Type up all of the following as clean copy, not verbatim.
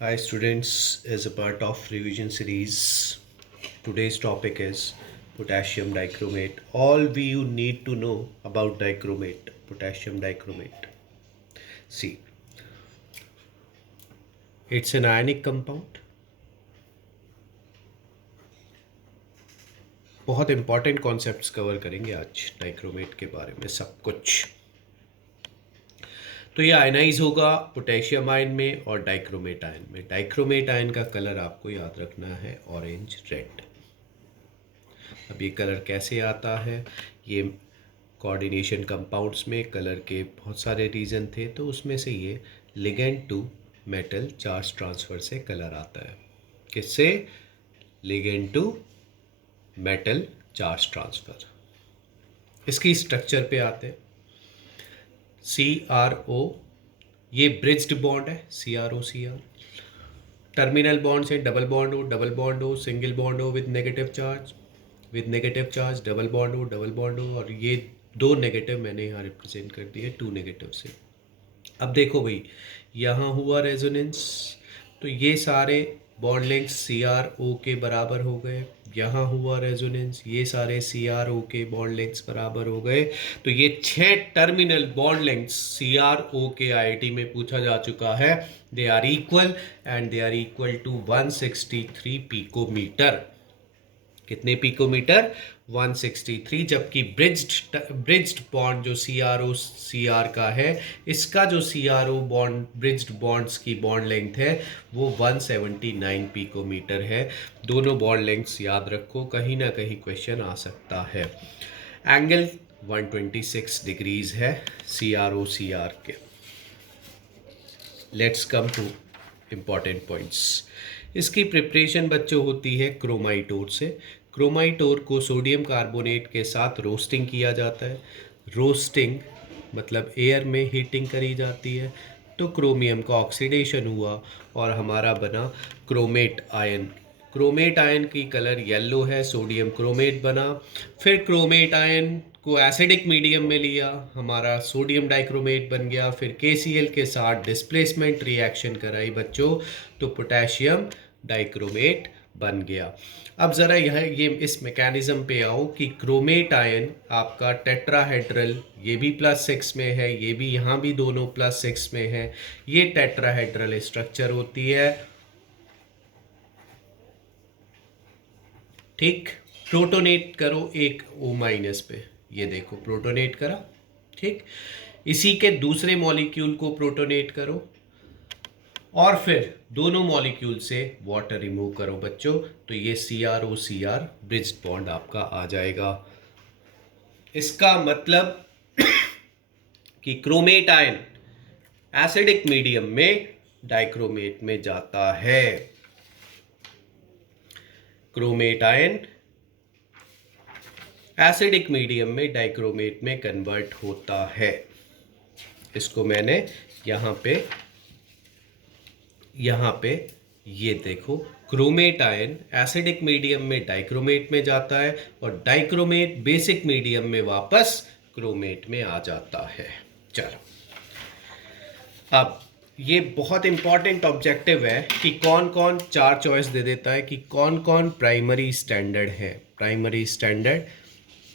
Hi students, as a part of revision series, today's topic is potassium dichromate. All you need to know about dichromate, potassium dichromate. See, it's an ionic compound. बहुत important concepts cover करेंगे आज dichromate के बारे में सब कुछ। तो ये आयनाइज होगा पोटेशियम आयन में और डाइक्रोमेट आयन में। डाइक्रोमेट आयन का कलर आपको याद रखना है ऑरेंज रेड। अब ये कलर कैसे आता है, ये कोऑर्डिनेशन कंपाउंड्स में कलर के बहुत सारे रीज़न थे, तो उसमें से ये ligand to metal charge transfer से कलर आता है। किससे? Ligand to metal charge transfer. इसकी स्ट्रक्चर पे आते हैं। CRO, ये ब्रिज्ड बॉन्ड है, CRO। टर्मिनल बॉन्ड से डबल बॉन्ड हो, सिंगल बॉन्ड हो with negative charge, double bond हो, और ये दो नेगेटिव मैंने यहाँ रिप्रेजेंट कर दिए टू नेगेटिव से। अब देखो भाई, यहाँ हुआ रेजोनेंस, तो ये सारे बॉन्ड लेंथ्स CRO के बराबर हो गए। यहाँ हुआ रेजोनेंस, ये सारे CRO के बॉन्ड लेंथ्स बराबर हो गए। तो ये 6 टर्मिनल बॉन्ड लेंथ्स CRO के IIT में पूछा जा चुका है। They are equal and they are equal to 163 picometer. कितने पिकोमीटर? 163। जबकि ब्रिज्ड बॉन्ड जो CR का है, इसका जो CRO बॉन्ड ब्रिज्ड बॉन्ड्स की बॉन्ड लेंथ है वो 179 पिकोमीटर है। दोनों बॉन्ड लेंथ्स याद रखो, कहीं ना कहीं क्वेश्चन आ सकता है। एंगल 126 डिग्रीज है CR के। Let's come to important points. इसकी प्रिपरेशन बच्चों होती है क्रोमाइटोर से। क्रोमाइटोर को सोडियम कार्बोनेट के साथ रोस्टिंग किया जाता है। रोस्टिंग मतलब एयर में हीटिंग करी जाती है, तो क्रोमियम का ऑक्सीडेशन हुआ और हमारा बना क्रोमेट आयन। क्रोमेट आयन की कलर येलो है, सोडियम क्रोमेट बना। फिर क्रोमेट आयन को एसिडिक मीडियम में लिया, हमारा सोडियम डाइक्रोमेट बन गया। फिर KCl के साथ डिस्प्लेसमेंट रिएक्शन कराई बच्चों, तो पोटेशियम डाइक्रोमेट बन गया। अब ज़रा ये इस मैकेनिज्म पे आओ कि क्रोमेट आयन आपका टेट्राहेड्रल, ये भी +6 में है, ये भी, यहाँ भी दोनों +6 में है। ये टेट्राहेड्रल स्ट्रक्चर होती है, ठीक। प्रोटोनेट करो एक O- पे, ये देखो प्रोटोनेट करा, ठीक। इसी के दूसरे मॉलिक्यूल को प्रोटोनेट करो और फिर दोनों मॉलिक्यूल से वाटर रिमूव करो बच्चों, तो ये CRO ब्रिज्ड बॉन्ड आपका आ जाएगा। इसका मतलब कि क्रोमेट आयन एसिडिक मीडियम में डाइक्रोमेट में जाता है। क्रोमेट आयन एसिडिक मीडियम में डाइक्रोमेट में कन्वर्ट होता है। इसको मैंने यहाँ पे ये देखो, क्रोमेट आयन एसिडिक मीडियम में डाइक्रोमेट में जाता है और डाइक्रोमेट बेसिक मीडियम में वापस क्रोमेट में आ जाता है। चलो, अब ये बहुत इंपॉर्टेंट ऑब्जेक्टिव है कि कौन कौन 4 चॉइस दे देता है कि कौन कौन प्राइमरी स्टैंडर्ड है। प्राइमरी स्टैंडर्ड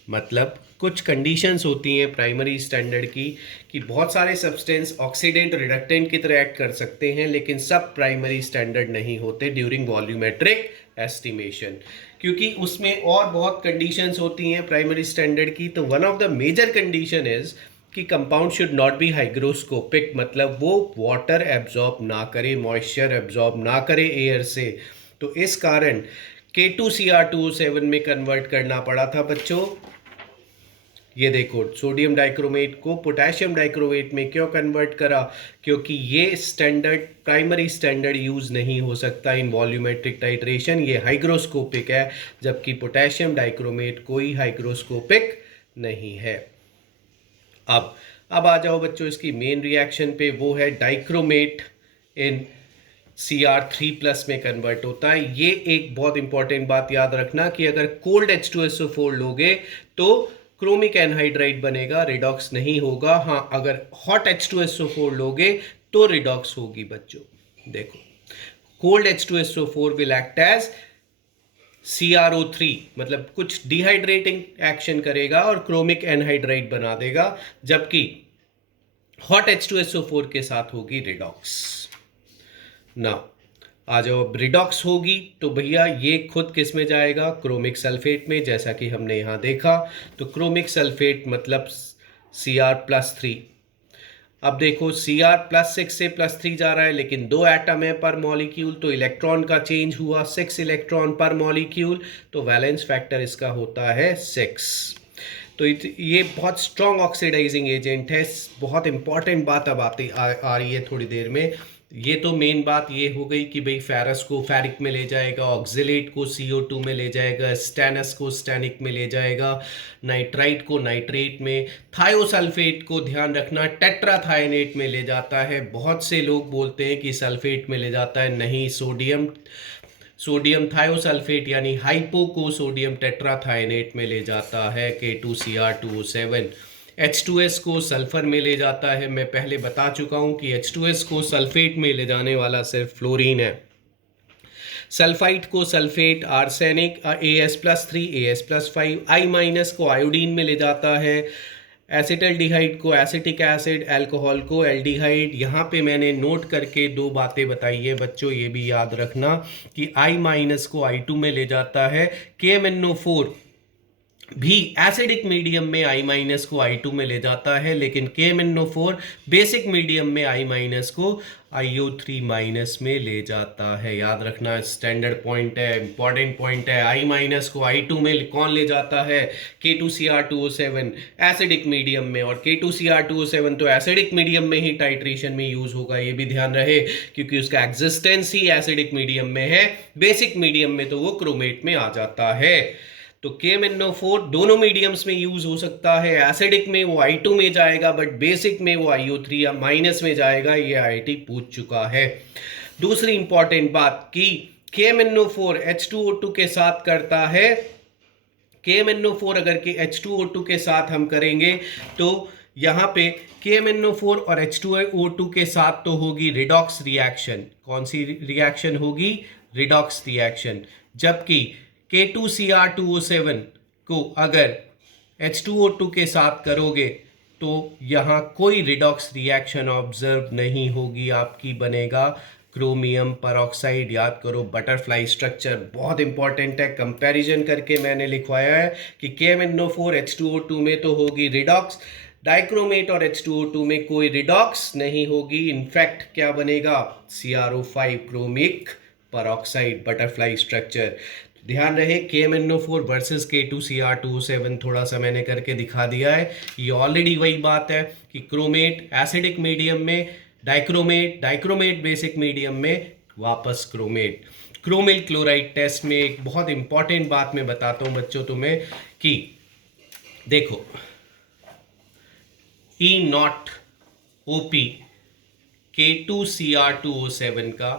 मतलब कुछ कंडीशंस होती हैं प्राइमरी स्टैंडर्ड की, कि बहुत सारे सब्सटेंस ऑक्सीडेंट रिडक्टेंट की तरह एक्ट कर सकते हैं, लेकिन सब प्राइमरी स्टैंडर्ड नहीं होते ड्यूरिंग वॉल्यूमेट्रिक एस्टिमेशन, क्योंकि उसमें और बहुत कंडीशंस होती हैं प्राइमरी स्टैंडर्ड की। तो one of the major condition is कि compound should not be hygroscopic, मतलब वो वाटर एब्जॉर्ब ना करे, मॉइस्चर एब्जॉर्ब ना करे एयर से। तो इस कारण K2Cr2O7 में कन्वर्ट करना पड़ा था बच्चों। ये देखो, सोडियम डाइक्रोमेट को पोटेशियम डाइक्रोमेट में क्यों कन्वर्ट करा? क्योंकि ये स्टैंडर्ड प्राइमरी स्टैंडर्ड यूज नहीं हो सकता इन वॉल्यूमेट्रिक टाइट्रेशन, ये हाइग्रोस्कोपिक है, जबकि पोटेशियम डाइक्रोमेट कोई हाइग्रोस्कोपिक नहीं है। अब आ जाओ बच्चों इसकी मेन रिएक्शन पे, वो है डाइक्रोमेट इन Cr3+ में कन्वर्ट होता है। ये एक बहुत इंपॉर्टेंट बात याद रखना कि अगर कोल्ड H2SO4 लोगे तो क्रोमिक एनहाइड्राइड बनेगा, रिडॉक्स नहीं होगा। हाँ, अगर हॉट H2SO4 लोगे तो रिडॉक्स होगी बच्चों। देखो, cold H2SO4 will act as CrO3, मतलब कुछ डिहाइड्रेटिंग एक्शन करेगा और क्रोमिक एनहाइड्राइड बना देगा, जबकि हॉट H2SO4 के साथ होगी रिडॉक्स। ना आ जाओ, अब रिडॉक्स होगी तो भैया ये खुद किस में जाएगा, क्रोमिक सल्फेट में, जैसा कि हमने यहाँ देखा। तो क्रोमिक सल्फेट मतलब Cr+3। अब देखो Cr+6 से +3 जा रहा है, लेकिन 2 एटम है पर मॉलिक्यूल, तो इलेक्ट्रॉन का चेंज हुआ 6 इलेक्ट्रॉन पर मॉलिक्यूल, तो वैलेंस फैक्टर इसका होता है 6। तो ये बहुत स्ट्रॉन्ग ऑक्सीडाइजिंग एजेंट है। बहुत इंपॉर्टेंट बात अब आ रही है थोड़ी देर में। ये तो मेन बात ये हो गई कि भाई फेरस को फेरिक में ले जाएगा, ऑक्जेलेट को CO2 में ले जाएगा, स्टेनस को स्टेनिक में ले जाएगा, नाइट्राइट को नाइट्रेट में, थायोसल्फेट को ध्यान रखना टेट्राथायोनेट में ले जाता है। बहुत से लोग बोलते हैं कि सल्फेट में ले जाता है, नहीं, सोडियम थायोसल्फेट यानी हाइपो को सोडियम टेट्राथायोनेट में ले जाता है, K2Cr2O7। H2S को सल्फर में ले जाता है। मैं पहले बता चुका हूं कि H2S को सल्फेट में ले जाने वाला सिर्फ फ्लोरीन है। सल्फाइड को sulphate, arsenic As+3 As+5, I- को आयोडीन में ले जाता है। एसिटल्डिहाइड को एसिटिक एसिड, अल्कोहल को एल्डिहाइड। यहाँ पे मैंने नोट करके 2 बातें बताई है बच्चों, ये भी याद रखना कि I- को I2 में ले जाता है। KMnO4 भी एसिडिक मीडियम में I- को I2 में ले जाता है, लेकिन KMnO4 बेसिक मीडियम में I- को IO3- में ले जाता है। याद रखना, स्टैंडर्ड पॉइंट है, इंपॉर्टेंट पॉइंट है। I- को I2 में कौन ले जाता है, K2Cr2O7 एसिडिक मीडियम में, और K2Cr2O7 तो एसिडिक मीडियम में ही टाइट्रेशन में यूज होगा, ये भी ध्यान रहे, क्योंकि उसका एग्जिस्टेंस ही एसिडिक मीडियम में है। बेसिक मीडियम में तो वो क्रोमेट में आ जाता है। तो KMnO4 दोनों मीडियम्स में यूज हो सकता है। एसिडिक में वो I2 में जाएगा, बट बेसिक में वो IO3 या माइनस में जाएगा। ये IIT पूछ चुका है। दूसरी इंपॉर्टेंट बात कि KMnO4 H2O2 के साथ करता है। KMnO4 अगर के H2O2 के साथ हम करेंगे तो यहाँ पे KMnO4 और H2O2 के साथ तो होगी रिडॉक्स रिएक्शन। कौन सी रिएक्शन होगी, रिडॉक्स रिएक्शन। जबकि K2Cr2O7 को अगर H2O2 के साथ करोगे तो यहाँ कोई रिडॉक्स रिएक्शन ऑब्जर्व नहीं होगी, आपकी बनेगा क्रोमियम परऑक्साइड। याद करो, बटरफ्लाई स्ट्रक्चर बहुत इंपॉर्टेंट है। कंपैरिजन करके मैंने लिखवाया है कि KMnO4 H2O2 में तो होगी रिडॉक्स, डाइक्रोमेट और H2O2 में कोई रिडॉक्स नहीं होगी। इनफैक्ट क्या बनेगा, CrO5 chromic peroxide, butterfly structure. ध्यान रहे, KMnO4 वर्सेस K2Cr2O7 थोड़ा सा मैंने करके दिखा दिया है। ये ऑलरेडी वही बात है कि क्रोमेट एसिडिक मीडियम में डाइक्रोमेट, डाइक्रोमेट बेसिक मीडियम में वापस क्रोमेट। क्रोमिल क्लोराइड टेस्ट में एक बहुत इंपॉर्टेंट बात मैं बताता हूं बच्चों तुम्हें कि देखो, E0OP K2Cr2O7 का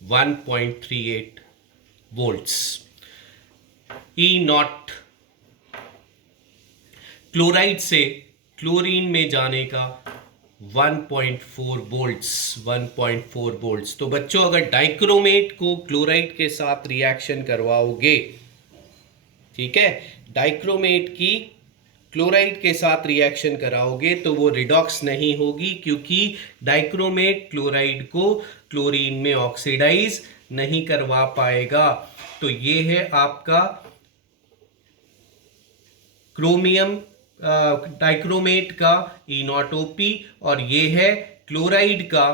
1.38 वोल्ट्स, E0 क्लोराइड से क्लोरीन में जाने का 1.4 वोल्ट्स, 1.4 वोल्ट्स। तो बच्चों अगर डाइक्रोमेट को क्लोराइड के साथ रिएक्शन करवाओगे, ठीक है, डाइक्रोमेट की क्लोराइड के साथ रिएक्शन कराओगे तो वो रिडॉक्स नहीं होगी, क्योंकि डाइक्रोमेट क्लोराइड को क्लोरीन में ऑक्सीडाइज नहीं करवा पाएगा। तो ये है आपका क्रोमियम डाइक्रोमेट का E0OP, और ये है क्लोराइड का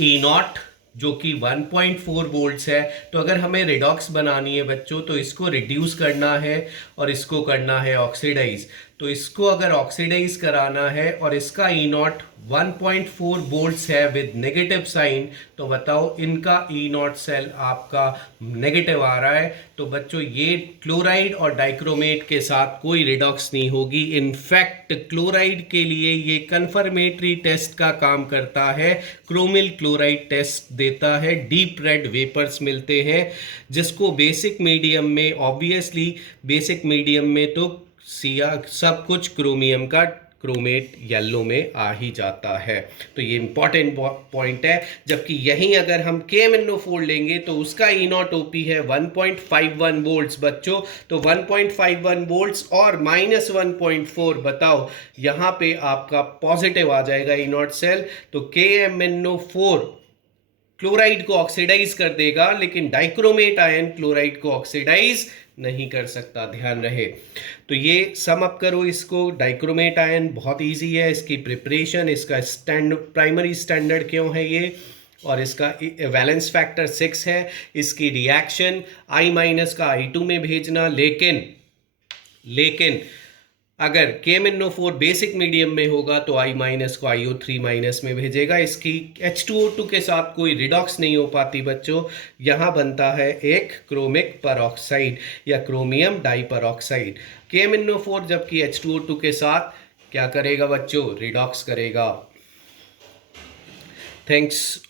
E0 जो कि 1.4 वोल्ट्स है। तो अगर हमें रिडॉक्स बनानी है बच्चों तो इसको रिड्यूस करना है और इसको करना है ऑक्सीडाइज। तो इसको अगर ऑक्सीडाइज कराना है और इसका E0 1.4 वोल्ट्स है विद नेगेटिव साइन, तो बताओ इनका E0 सेल आपका नेगेटिव आ रहा है। तो बच्चों ये क्लोराइड और डाइक्रोमेट के साथ कोई रिडॉक्स नहीं होगी। इनफैक्ट क्लोराइड के लिए ये कन्फर्मेटरी टेस्ट का काम करता है, क्रोमिल क्लोराइड टेस्ट देता है। डीप रेड वेपर्स मिलते हैं जिसको बेसिक मीडियम में, ऑब्वियसली बेसिक मीडियम में तो सब कुछ क्रोमियम का क्रोमेट येलो में आ ही जाता है। तो ये इंपॉर्टेंट पॉइंट है। जबकि यहीं अगर हम KMnO4 लेंगे तो उसका E0OP है 1.51 वोल्ट्स बच्चों। तो 1.51 वोल्ट्स और -1.4, बताओ यहाँ पे आपका पॉजिटिव आ जाएगा E0 सेल। तो KMnO4 क्लोराइड को ऑक्सीडाइज कर देगा, लेकिन डाइक्रोमेट आयन क्लोराइड को ऑक्सीडाइज नहीं कर सकता, ध्यान रहे। तो ये सम अप करो इसको। डाइक्रोमेट आयन बहुत इजी है, इसकी प्रिपरेशन, इसका प्राइमरी स्टैंडर्ड क्यों है ये, और इसका वैलेंस फैक्टर 6 है। इसकी रिएक्शन I- का I2 में भेजना, लेकिन अगर KMnO4 बेसिक मीडियम में होगा तो I- को IO3- में भेजेगा। इसकी H2O2 के साथ कोई रिडॉक्स नहीं हो पाती बच्चों। यहाँ बनता है एक क्रोमिक परऑक्साइड या क्रोमियम डाइपरऑक्साइड। KMnO4 जबकि H2O2 के साथ क्या करेगा बच्चों, रिडॉक्स करेगा। थैंक्स